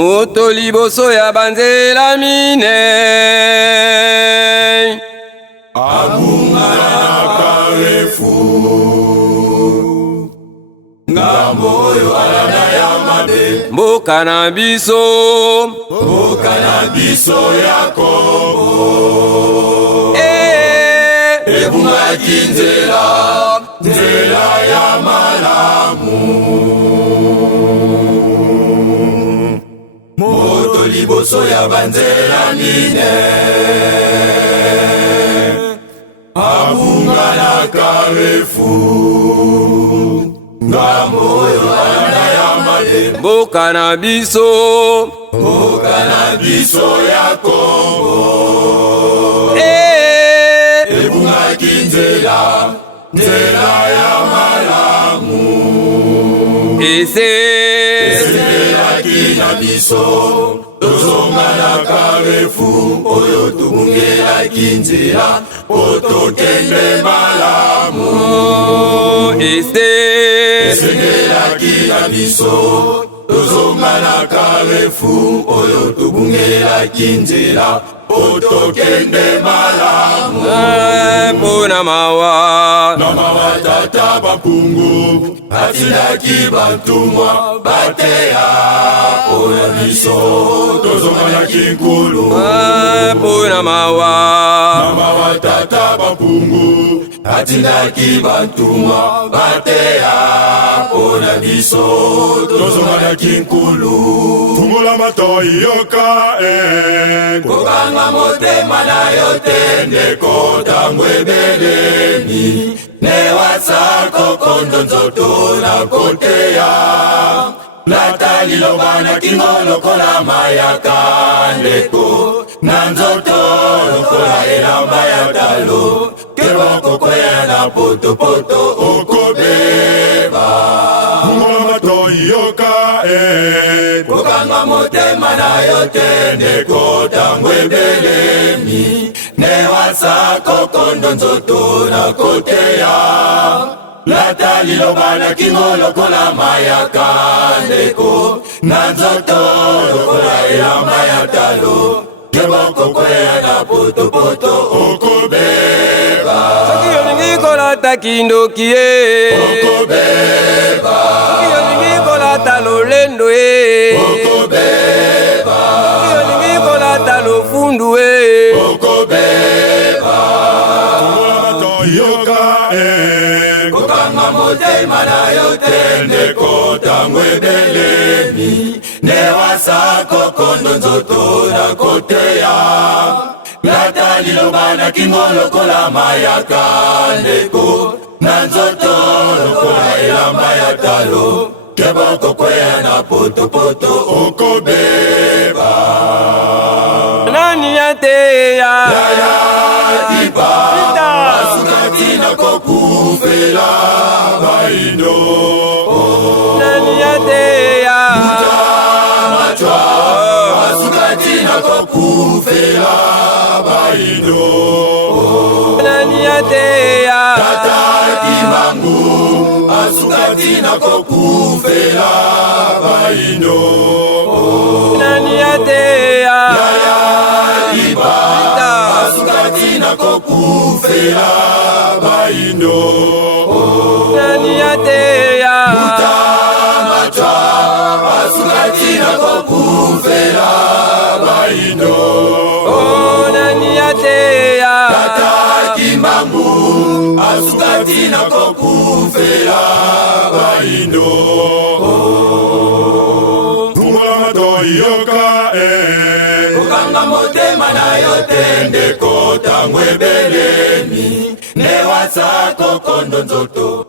Moto liboso ya banzela minei Abunga na Carrefour Ngambo oyo alanda ya mabe mboka na biso ya Kongo Ebungaki nzela ya malamu Moto liboso ya banzela minei Abunga na Carrefour Ngambo oyo alanda ya mabe mboka na biso ya Kongo Ebungaki nzela ya malamu Eselaki na biso tozonga na Carrefour oyo tubungelaki nzela po tokende malamu Eselaki na biso tozonga na Carrefour oyo tubungelaki nzela po tokende malamu mpona mawa tata bapungu atindaki bantumwa bateya oya biso tozonga na kinkulu mpona mawa tata bapungu atindaki bantumwa bateya oya biso tozonga na kinkulu fungola matoi yoka kokanga motema na yo tendeko tango ebeleni newasako kondo nzoto na koteya lata liloba na kingo lokola mayaka ndeko na nzoto lokola elamba ya talo keboko kwea na potopoto okobeba fungola matoi yoka kokanga motema na yo tendeko tango ebelemi newasako kondo nzoto na koteya lata liloba na kingo lokola mayaka ndeko na nzoto lokola elamba ya talo keboko kwea na potopoto okobeba soki olingi kolata kindoki ye okobeba soki olingi kolata lolendo ye okobeba soki olingi kolata lofundu ye okobeba yoka kokanga motema na yo tendeko tango ebelemi newasako kondo nzoto na koteya lata liloba na kingo lokola mayaka ndeko na nzoto lokola elamba ya talo keboko kwea na potopoto okobeba nani yateya diba asukati na kokufela baindo nani yateya machwa asukati na kokufela baindo nani yateya tata kimangu asukati na kokufela baindo nani yateya diba asukati na kokufela baindo nani yateya machwa asukati na kokufela baindo nani yateya tata kimbangu asukati na kokufela baindo fungola matoi yoka kokanga motema na yo tendeko tango ebelemi newasako kondo nzoto